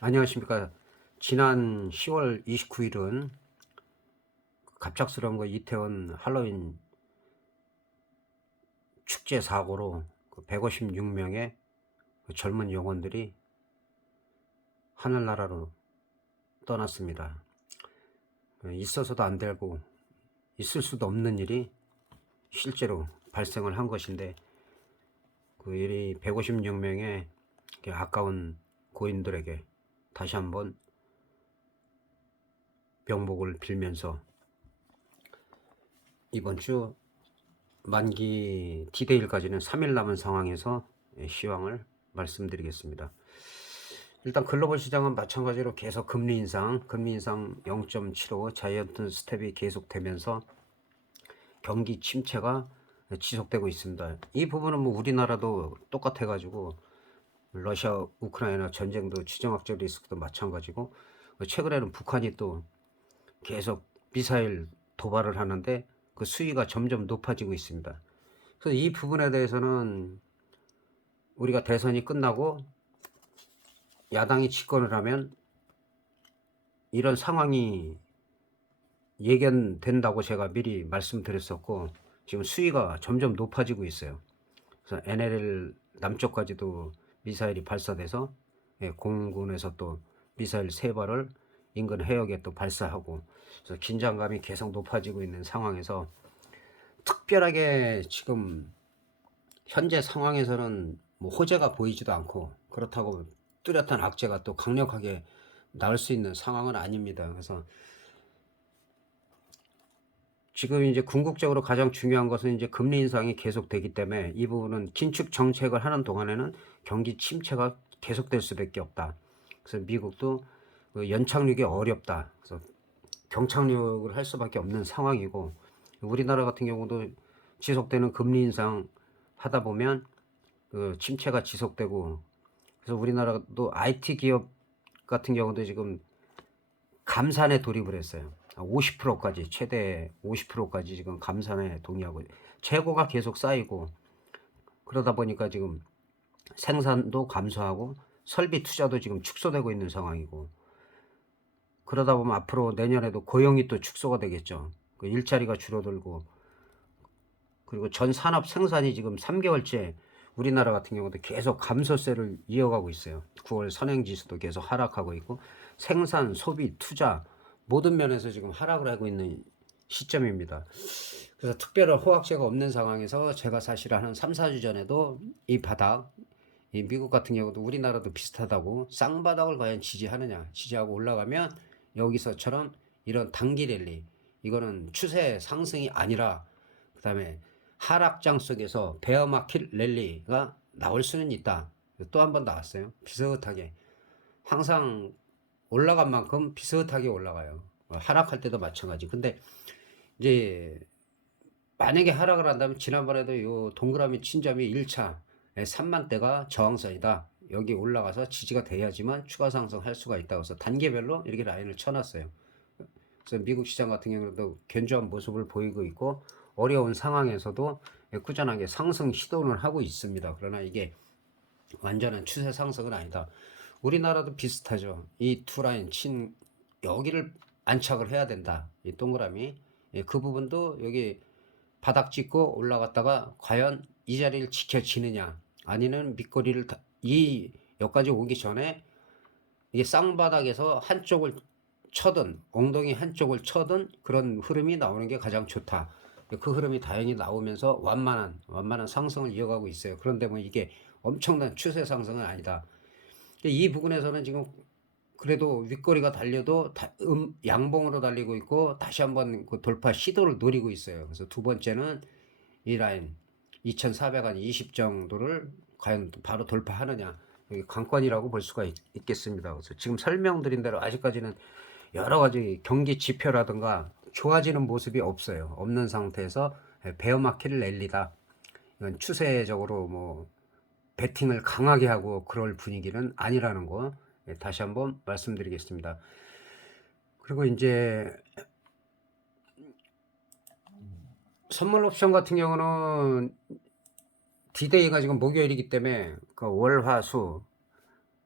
안녕하십니까. 지난 10월 29일은 갑작스러운 이태원 할로윈 축제 사고로 156명의 젊은 영혼들이 하늘나라로 떠났습니다. 있어서도 안 되고 있을 수도 없는 일이 실제로 발생을 한 것인데, 그 일이 156명의 아까운 고인들에게 다시 한번 명복을 빌면서 이번 주 만기 D데이까지는 3일 남은 상황에서 시황을 말씀드리겠습니다. 일단 글로벌 시장은 마찬가지로 계속 금리 인상 0.75 자이언트 스텝이 계속되면서 경기 침체가 지속되고 있습니다. 이 부분은 뭐 우리나라도 똑같아 가지고 러시아 우크라이나 전쟁도 지정학적 리스크도 마찬가지고, 최근에는 북한이 또 계속 미사일 도발을 하는데 그 수위가 점점 높아지고 있습니다. 그래서 이 부분에 대해서는 우리가 대선이 끝나고 야당이 집권을 하면 이런 상황이 예견된다고 제가 미리 말씀드렸었고, 지금 수위가 점점 높아지고 있어요. 그래서 NLL 남쪽까지도 미사일이 발사돼서 공군에서 또 미사일 3발을 인근 해역에 또 발사하고, 그래서 긴장감이 계속 높아지고 있는 상황에서 특별하게 지금 현재 상황에서는 뭐 호재가 보이지도 않고, 그렇다고 뚜렷한 악재가 또 강력하게 나올 수 있는 상황은 아닙니다. 그래서 지금 이제 궁극적으로 가장 중요한 것은 이제 금리 인상이 계속되기 때문에 이 부분은 긴축 정책을 하는 동안에는 경기 침체가 계속될 수밖에 없다. 그래서 미국도 그 연착륙이 어렵다. 그래서 경착륙을 할 수밖에 없는 상황이고, 우리나라 같은 경우도 지속되는 금리 인상 하다 보면 그 침체가 지속되고, 그래서 우리나라도 IT 기업 같은 경우도 지금 감산에 돌입을 했어요. 50%까지, 최대 50%까지 지금 감산에 동의하고, 재고가 계속 쌓이고, 그러다 보니까 지금 생산도 감소하고 설비 투자도 지금 축소되고 있는 상황이고, 그러다 보면 앞으로 내년에도 고용이 또 축소가 되겠죠. 그 일자리가 줄어들고, 그리고 전 산업 생산이 지금 3개월째 우리나라 같은 경우도 계속 감소세를 이어가고 있어요. 9월 선행지수도 계속 하락하고 있고, 생산, 소비, 투자 모든 면에서 지금 하락을 하고 있는 시점입니다. 그래서 특별한 호황세가 없는 상황에서 제가 사실 한 3, 4주 전에도 이 바닥, 이 미국 같은 경우도 우리나라도 비슷하다고, 쌍바닥을 과연 지지하느냐, 지지하고 올라가면 여기서처럼 이런 단기 랠리, 이거는 추세 상승이 아니라 그 다음에 하락장 속에서 베어마켓 랠리가 나올 수는 있다. 또 한 번 나왔어요. 비슷하게 항상 올라간 만큼 비슷하게 올라가요. 하락할 때도 마찬가지. 근데 이제 만약에 하락을 한다면 지난번에도 요 동그라미 친점이 1차 3만대가 저항선이다. 여기 올라가서 지지가 돼야지만 추가 상승할 수가 있다고 해서 단계별로 이렇게 라인을 쳐놨어요. 그래서 미국 시장 같은 경우도 견조한 모습을 보이고 있고, 어려운 상황에서도 꾸준하게 상승 시도를 하고 있습니다. 그러나 이게 완전한 추세 상승은 아니다. 우리나라도 비슷하죠. 이 두 라인 여기를 안착을 해야 된다. 이 동그라미. 그 부분도 여기 바닥 찍고 올라갔다가 과연 이 자리를 지켜지느냐, 아니면 밑거리를 여기까지 오기 전에 이게 쌍바닥에서 한쪽을 쳐든, 엉덩이 한쪽을 쳐든 그런 흐름이 나오는 게 가장 좋다. 그 흐름이 다행히 나오면서 완만한 상승을 이어가고 있어요. 그런데 뭐 이게 엄청난 추세 상승은 아니다. 이 부분에서는 지금 그래도 윗거리가 달려도 양봉으로 달리고 있고, 다시 한번 그 돌파 시도를 노리고 있어요. 그래서 두 번째는 이 라인 2420 정도를 과연 바로 돌파하느냐, 관건이라고 볼 수가 있겠습니다. 그래서 지금 설명드린 대로 아직까지는 여러 가지 경기 지표라든가 좋아지는 모습이 없어요. 없는 상태에서 베어마켓을 랠리다. 이건 추세적으로 뭐 베팅을 강하게 하고 그럴 분위기는 아니라는 거 다시 한번 말씀드리겠습니다. 그리고 이제 선물 옵션 같은 경우는 디데이가 지금 목요일이기 때문에 그 월, 화, 수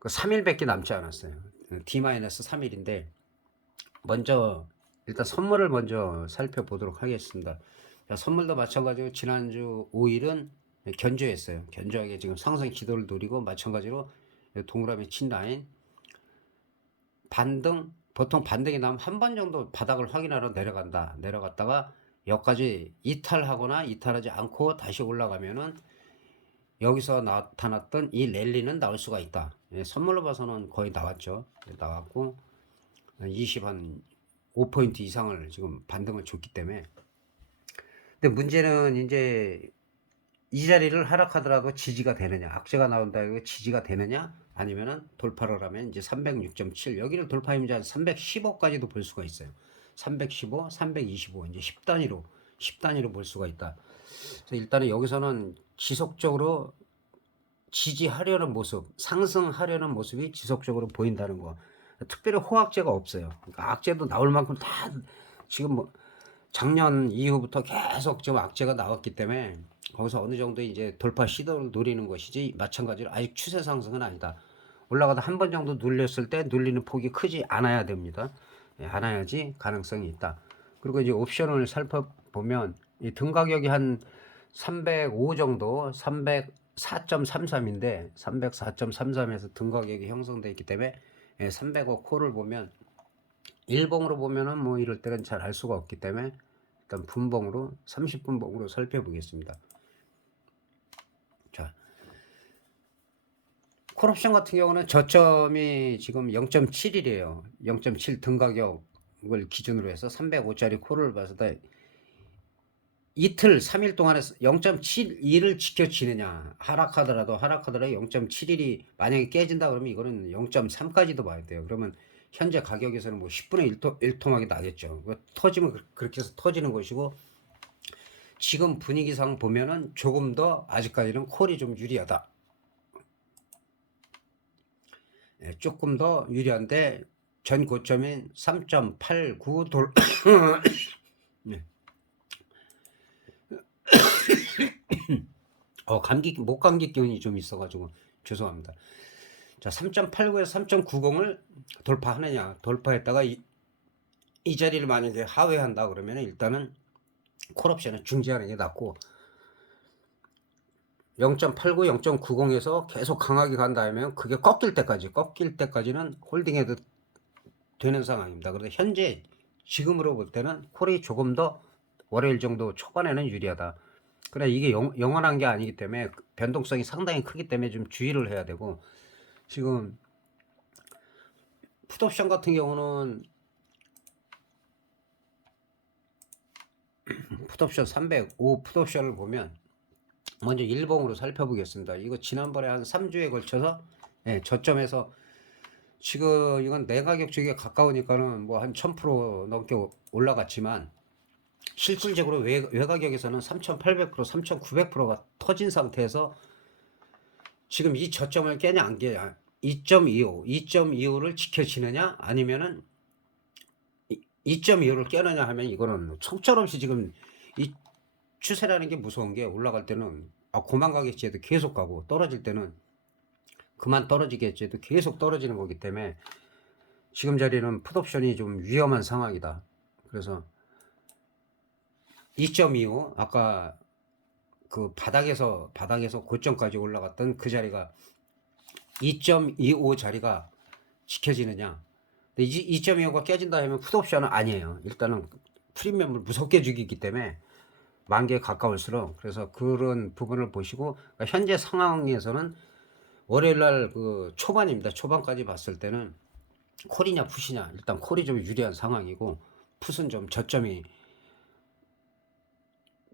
그 3일밖에 남지 않았어요. D-3일인데 먼저 일단 선물을 먼저 살펴보도록 하겠습니다. 자, 선물도 마찬가지로 지난주 5일은 견조했어요. 견조하게 지금 상승 기도를 노리고 마찬가지로 동그라미 친 라인 반등, 보통 반등이 나면 한 번 정도 바닥을 확인하러 내려간다. 내려갔다가 여기까지 이탈하거나 이탈하지 않고 다시 올라가면은 여기서 나타났던 이 랠리는 나올 수가 있다. 예, 선물로 봐서는 거의 나왔죠. 나왔고 5포인트 이상을 지금 반등을 줬기 때문에. 근데 문제는 이제 이 자리를 하락하더라도 지지가 되느냐, 악재가 나온다 이거 지지가 되느냐, 아니면은 돌파를 하면 이제 306.7 여기를 돌파하면 이제 315까지도 볼 수가 있어요. 315, 325 이제 10단위로 볼 수가 있다. 그래서 일단은 여기서는 지속적으로 지지하려는 모습, 상승하려는 모습이 지속적으로 보인다는 거. 특별히 호악재가 없어요. 그러니까 악재도 나올 만큼 다 지금 뭐 작년 이후부터 계속 지금 악재가 나왔기 때문에 거기서 어느 정도 이제 돌파 시도를 노리는 것이지 마찬가지로 아직 추세 상승은 아니다. 올라가다 한 번 정도 눌렸을 때 눌리는 폭이 크지 않아야 됩니다. 예, 않아야지 가능성이 있다. 그리고 이제 옵션을 살펴보면 이 등 가격이 한 305 정도, 304.33인데 304.33에서 등 가격이 형성되어 있기 때문에 305 콜을 보면 일봉으로 보면은 뭐 이럴 때는 잘 알 수가 없기 때문에 일단 분봉으로 30분봉으로 살펴보겠습니다. 자, 콜옵션 같은 경우는 저점이 지금 0.7이래요. 0.7 등 가격을 기준으로 해서 305짜리 콜을 봐서 다 이틀 3일 동안에 0.71을 지켜지느냐, 하락하더라도 0.71이 만약에 깨진다 그러면 이거는 0.3까지도 봐야 돼요. 그러면 현재 가격에서는 뭐 10분의 1토막이 나겠죠. 터지면 그렇게 해서 터지는 것이고, 지금 분위기상 보면은 조금 더 아직까지는 콜이 좀 유리하다. 네, 조금 더 유리한데 전 고점인 3.89 돌 네. 목감기 기운이 좀 있어가지고 죄송합니다. 자, 3.89에서 3.90을 돌파하느냐, 돌파했다가 이 자리를 만약에 하회한다 그러면 일단은 콜옵션은 중지하는 게 낫고, 0.89, 0.90에서 계속 강하게 간다 하면 그게 꺾일 때까지는 홀딩해도 되는 상황입니다. 그런데 현재 지금으로 볼 때는 콜이 조금 더 월요일 정도 초반에는 유리하다. 그래, 이게 영원한 게 아니기 때문에 변동성이 상당히 크기 때문에 좀 주의를 해야 되고, 지금 풋옵션 같은 경우는 풋옵션 305 풋옵션을 보면 먼저 일봉으로 살펴보겠습니다. 이거 지난번에 한 3주에 걸쳐서 저점에서 지금 이건 내가격 쪽에 가까우니까는 뭐 한 1000% 넘게 올라갔지만 실질적으로 외가격에서는 3800%, 3900%가 터진 상태에서 지금 이 저점을 깨냐 안 깨냐, 2.25를 지켜지느냐 아니면은 2.25를 깨느냐 하면 이거는 속절없이 지금 이 추세라는 게 무서운 게 올라갈 때는 고만 가겠지 해도 계속 가고, 떨어질 때는 그만 떨어지겠지 해도 계속 떨어지는 거기 때문에 지금 자리는 풋옵션이 좀 위험한 상황이다. 그래서 2.25 아까 그 바닥에서 고점까지 올라갔던 그 자리가 2.25 자리가 지켜지느냐, 2.25가 깨진다 하면 풋옵션은 아니에요. 일단은 프리미엄을 무섭게 죽이기 때문에 만개에 가까울수록, 그래서 그런 부분을 보시고, 그러니까 현재 상황에서는 월요일날 그 초반입니다. 초반까지 봤을 때는 콜이냐 풋이냐, 일단 콜이 좀 유리한 상황이고 풋은 좀 저점이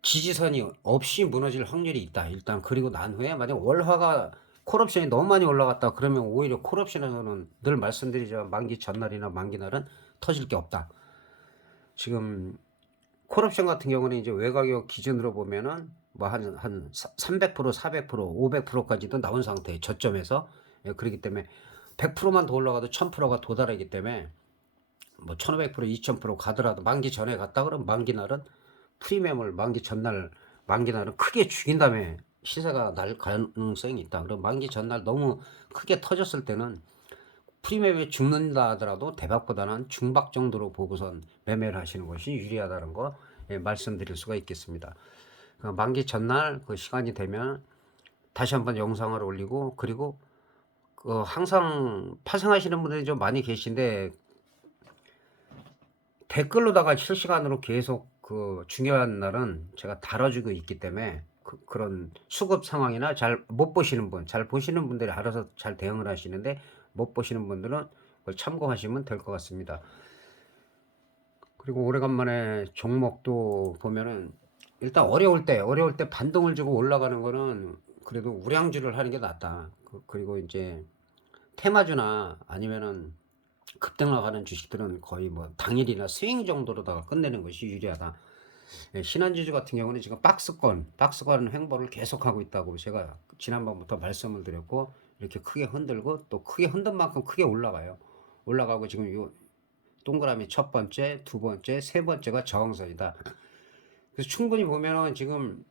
지지선이 없이 무너질 확률이 있다. 일단 그리고 난 후에 만약 월화가 콜옵션이 너무 많이 올라갔다 그러면 오히려 콜옵션에서는 늘 말씀드리지만 만기 전날이나 만기 날은 터질 게 없다. 지금 콜옵션 같은 경우는 이제 외가격 기준으로 보면은 뭐 한 300%, 400%, 500%까지도 나온 상태에 저점에서, 그렇기 때문에 100%만 더 올라가도 1000%가 도달하기 때문에 뭐 1500%, 2000% 가더라도 만기 전에 갔다 그러면 만기 날은 프리미엄을 만기 전날, 만기 날은 크게 죽인 다음에 시세가 날 가능성이 있다. 그리고 만기 전날 너무 크게 터졌을 때는 프리매매에 죽는다 하더라도 대박보다는 중박 정도로 보고선 매매를 하시는 것이 유리하다는 거 말씀드릴 수가 있겠습니다. 만기 전날 그 시간이 되면 다시 한번 영상을 올리고, 그리고 항상 파생하시는 분들이 좀 많이 계신데 댓글로다가 실시간으로 계속 중요한 날은 제가 다뤄주고 있기 때문에 그런 수급 상황이나 잘 못 보시는 분, 잘 보시는 분들이 알아서 잘 대응을 하시는데 못 보시는 분들은 그걸 참고하시면 될 것 같습니다. 그리고 오래간만에 종목도 보면은 일단 어려울 때 반동을 주고 올라가는 거는 그래도 우량주를 하는 게 낫다. 그리고 이제 테마주나 아니면은 급등락하는 주식들은 거의 뭐 당일이나 스윙 정도로다가 끝내는 것이 유리하다. 신한지주 같은 경우는 지금 박스권 횡보를 계속하고 있다고 제가 지난번부터 말씀을 드렸고, 이렇게 크게 흔들고 또 크게 흔든 만큼 크게 올라가요. 올라가고 지금 요 동그라미 첫 번째, 두 번째, 세 번째가 저항선이다. 그래서 충분히 보면은 지금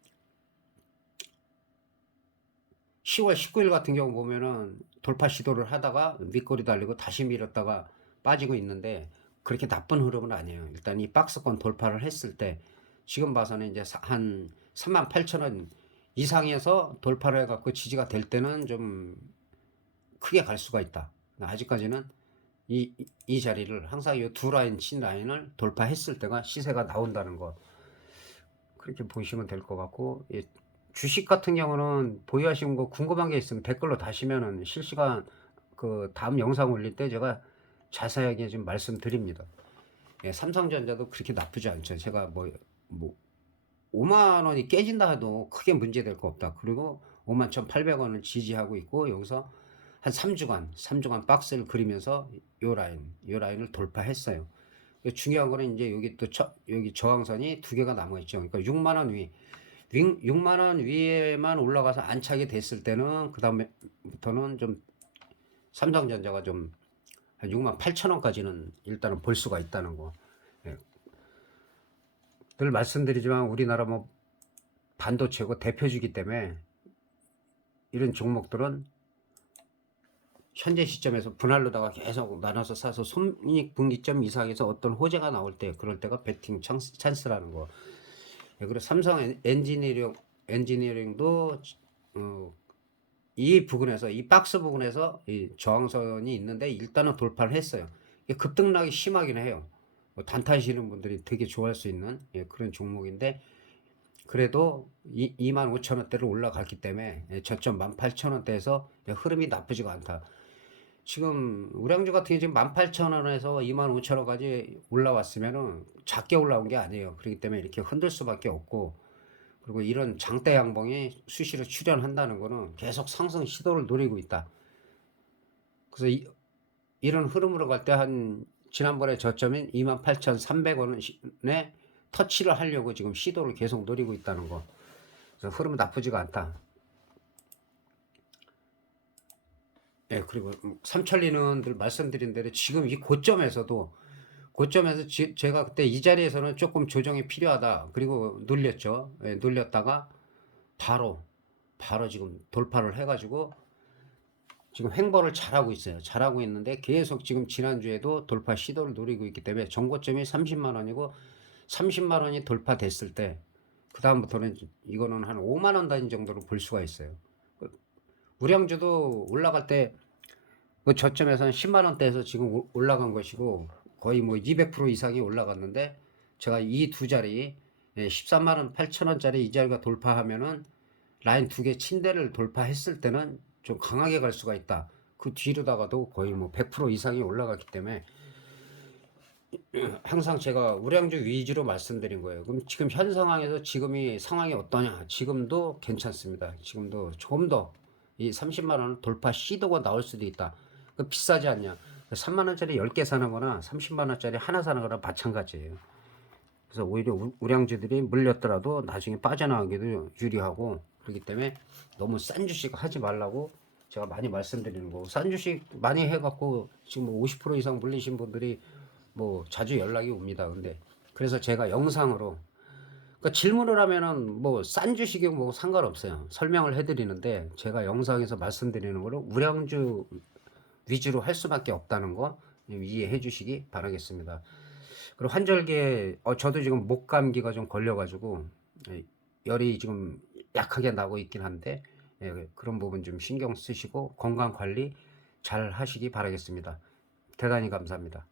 10월 19일 같은 경우 보면은 돌파 시도를 하다가 윗꼬리 달리고 다시 밀었다가 빠지고 있는데 그렇게 나쁜 흐름은 아니에요. 일단 이 박스권 돌파를 했을 때 지금 봐서는 이제 한 38,000원 이상에서 돌파를 해갖고 지지가 될 때는 좀 크게 갈 수가 있다. 아직까지는 이 자리를 항상 이 두 라인 친 라인을 돌파했을 때가 시세가 나온다는 거, 그렇게 보시면 될 것 같고, 주식 같은 경우는 보유하신 거 궁금한 게 있으면 댓글로 다시면은 실시간 다음 영상 올릴 때 제가 자세하게 좀 말씀드립니다. 삼성전자도 그렇게 나쁘지 않죠. 제가 뭐 5만 원이 깨진다 해도 크게 문제될 거 없다. 그리고 51,800원을 지지하고 있고, 여기서 한 3주간 박스를 그리면서 요 라인을 돌파했어요. 중요한 거는 이제 여기 또 여기 저항선이 두 개가 남아 있죠. 그러니까 6만 원 6만 원 위에만 올라가서 안착이 됐을 때는 그 다음에부터는 좀 삼성전자가 좀 한 6만 8천 원까지는 일단은 볼 수가 있다는 거. 늘 말씀드리지만 우리나라 뭐 반도체고 대표주기 때문에 이런 종목들은 현재 시점에서 분할로다가 계속 나눠서 사서 손익분기점 이상에서 어떤 호재가 나올 때, 그럴 때가 베팅 찬스라는 거. 그리고 삼성 엔지니어링도 이 부분에서, 이 박스 부분에서 이 저항선이 있는데 일단은 돌파를 했어요. 급등락이 심하긴 해요. 단타하시는 분들이 되게 좋아할 수 있는 그런 종목인데, 그래도 25,000원대를 올라갔기 때문에 저점 18,000원대에서 흐름이 나쁘지가 않다. 지금 우량주 같은 게 지금 18,000원에서 25,000원까지 올라왔으면은 작게 올라온 게 아니에요. 그렇기 때문에 이렇게 흔들 수밖에 없고, 그리고 이런 장대 양봉이 수시로 출현한다는 거는 계속 상승 시도를 노리고 있다. 그래서 이런 흐름으로 갈 때 한 지난번에 저점인 28,300원에 터치를 하려고 지금 시도를 계속 노리고 있다는 거. 그래서 흐름은 나쁘지가 않다. 그리고 삼천리는 늘 말씀드린 대로 지금 이 고점에서 제가 그때 이 자리에서는 조금 조정이 필요하다. 그리고 눌렸죠. 눌렸다가 바로 지금 돌파를 해가지고 지금 횡보를 잘하고 있어요. 잘하고 있는데 계속 지금 지난주에도 돌파 시도를 노리고 있기 때문에 정고점이 30만 원이고 30만 원이 돌파됐을 때 그 다음부터는 이거는 한 5만 원 단위 정도로 볼 수가 있어요. 우량주도 올라갈 때 그 저점에서는 10만 원대에서 지금 올라간 것이고 거의 뭐 200% 이상이 올라갔는데, 제가 이 두 자리 13만 원 8천 원짜리 이 자리가 돌파하면은 라인 두 개 침대를 돌파했을 때는 좀 강하게 갈 수가 있다. 그 뒤로다가도 거의 뭐 100% 이상이 올라갔기 때문에 항상 제가 우량주 위주로 말씀드린 거예요. 그럼 지금 현 상황에서 지금이 상황이 어떠냐? 지금도 괜찮습니다. 지금도 조금 더 이 30만 원을 돌파 시도가 나올 수도 있다. 비싸지 않냐? 3만 원짜리 10개 사는 거나 30만 원짜리 하나 사는 거나 마찬가지예요. 그래서 오히려 우량주들이 물렸더라도 나중에 빠져나가기도 유리하고, 그렇기 때문에 너무 싼 주식 하지 말라고 제가 많이 말씀드리는 거고, 싼 주식 많이 해갖고 지금 50% 이상 물리신 분들이 뭐 자주 연락이 옵니다. 근데 그래서 제가 영상으로 그러니까 질문을 하면은 뭐 싼 주식이고 뭐 상관없어요. 설명을 해 드리는데 제가 영상에서 말씀드리는 거를 우량주 위주로 할 수밖에 없다는 거 좀 이해해 주시기 바라겠습니다. 그리고 환절기에 저도 지금 목 감기가 좀 걸려 가지고 예 열이 지금 약하게 나고 있긴 한데 그런 부분 좀 신경 쓰시고 건강 관리 잘 하시기 바라겠습니다. 대단히 감사합니다.